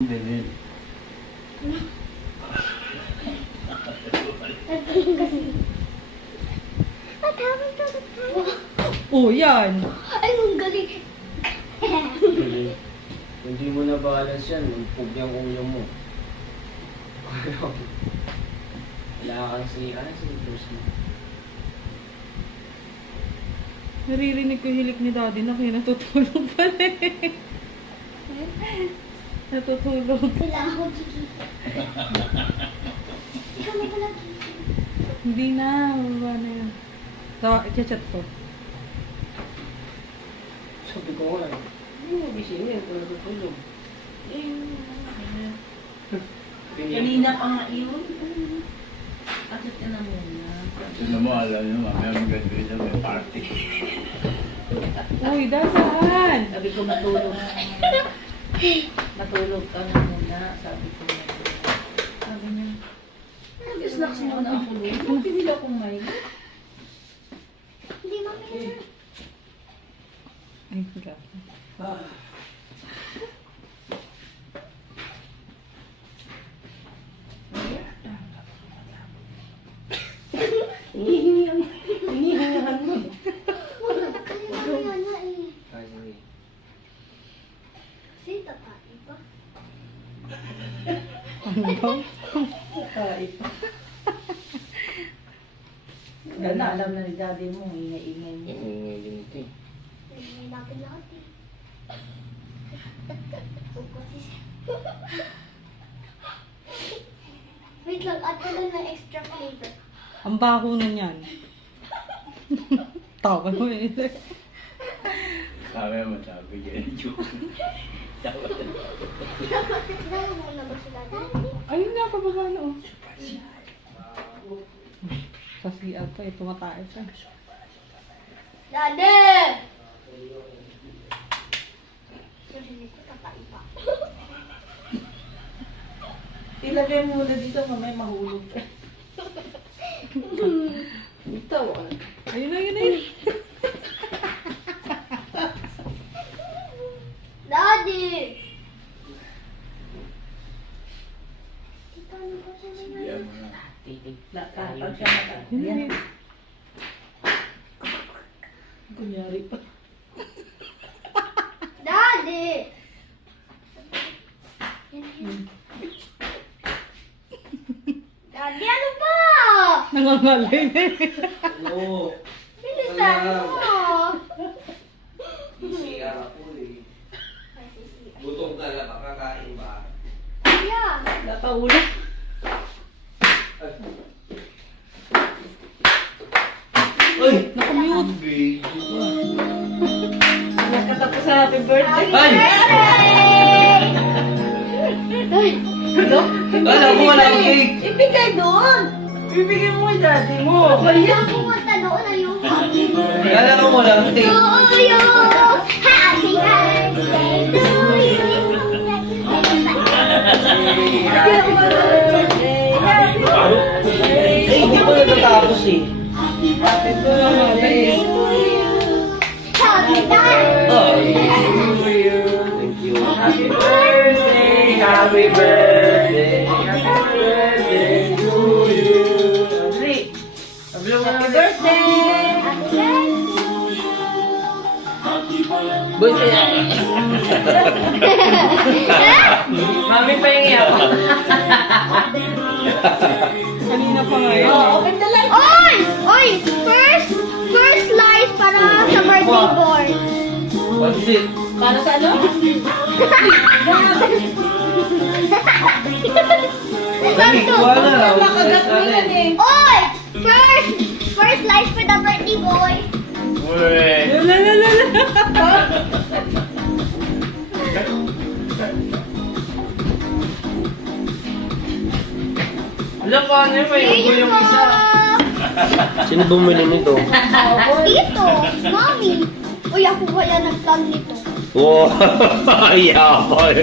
Ganyan. Oh, yan. Ay, ang galing. Hindi mo na balance yan, magpug yung ulo mo. Wala kang slippers mo. Naririnig ko yung hilik ni Daddy na kaya natutulog pala eh. Natutulog. Kailangan ko, Chiki. Ikaw na pala, Chiki. Hindi na, wala na yan. I-chat ko. Sabi ko nga, hindi mo gising yan kung natutulog. Kanina pa nga yun. Asit ka na muna. Sino mo, alam nyo, mamaya mag-graduate na may party. Uy, dasan! Sabi ko matulog. Matulog ka na muna. Sabi ko Sabi niya. Mag-snacks muna ako doon. Pipili akong may. Hindi, mami. Ay, forgot. Hinihingahan mo. Kalimutan na eh. Kasi, Kasi tatay pa. Ano ba? Kahit. Ganda, alam na ni daddy mo. Ingay-ingay mo. yung ingay din ito eh. Nagiging natin lahat eh. Kasi wait lang, at lang ng extra flavor. Ang baho na niyan. Tawa mo eh. Sabi mo, sabi dyan. Kailangan mo na ba sila dati? Ayun nga, pababa na oh. Sa CR pa eh, tumatae siya. Dade! Narinig ko tatay pa. Ilagay mo muna dito, mamay mahulog ka. Ito, Ayun na, yun na yun. Daddy! Ikaw na ba siya Sabihan mo na. Pag siya Yun na Ayan. yun. Kunyari pa. Daddy! Daddy, ano ba? Nangangalay na eh. Oo. Bilisan mo! CR ako eh. Gutom ka lang, makakain ba? Yeah. Napaulo. Uy! Nakamute. Video Nakatapos sa happy birthday. Ay! Ano? Kala mo walang cake! Ibigay doon. Bibigyan mo kay daddy mo. Kaya pumunta doon na yung happy birthday Kala mo walang to cake! you. Happy birthday to you. Happy birthday. Happy birthday. Eh, hindi ko natatapos eh. Happy birthday to you. Happy birthday. Ay! Thank you. Happy birthday! Happy birthday! Happy birthday to you! Audrey. Sabi mo Happy na birthday. Birthday! Mami pa yung iyak. Kanina pa nga yun. Oh, open the light. Oy! Oy! First life para sa birthday boy. What's it? Para sa ano? Dali, kuha na. Makagat mo yan eh. Oy! First life for the birthday boy. Uy! La la la la. Alam ko ano yun, may ugo Here you yung go. isa. Sino bumili nito? Dito, mommy. Uy, ako kaya nag-plan nito. Wow! Yaman!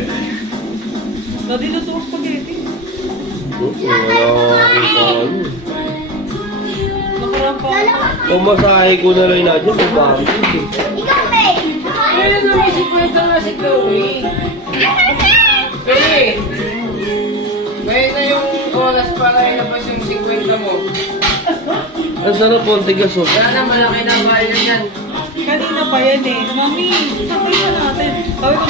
Daddy, luto ang spaghetti. Nakaraan pa. Dalawa ka. Pumasahe ko na lang na dyan, mabangit eh. Ikaw, May. Ayun, naisip ko ito na si Chloe. Pili! Ngayon na yung oras para ilabas yung 50 mo. Ang sarap po, tigas oh. Kaya na, malaki na value yan. Kanina pa yan eh. Mami, sabay pa natin. Sabi ko,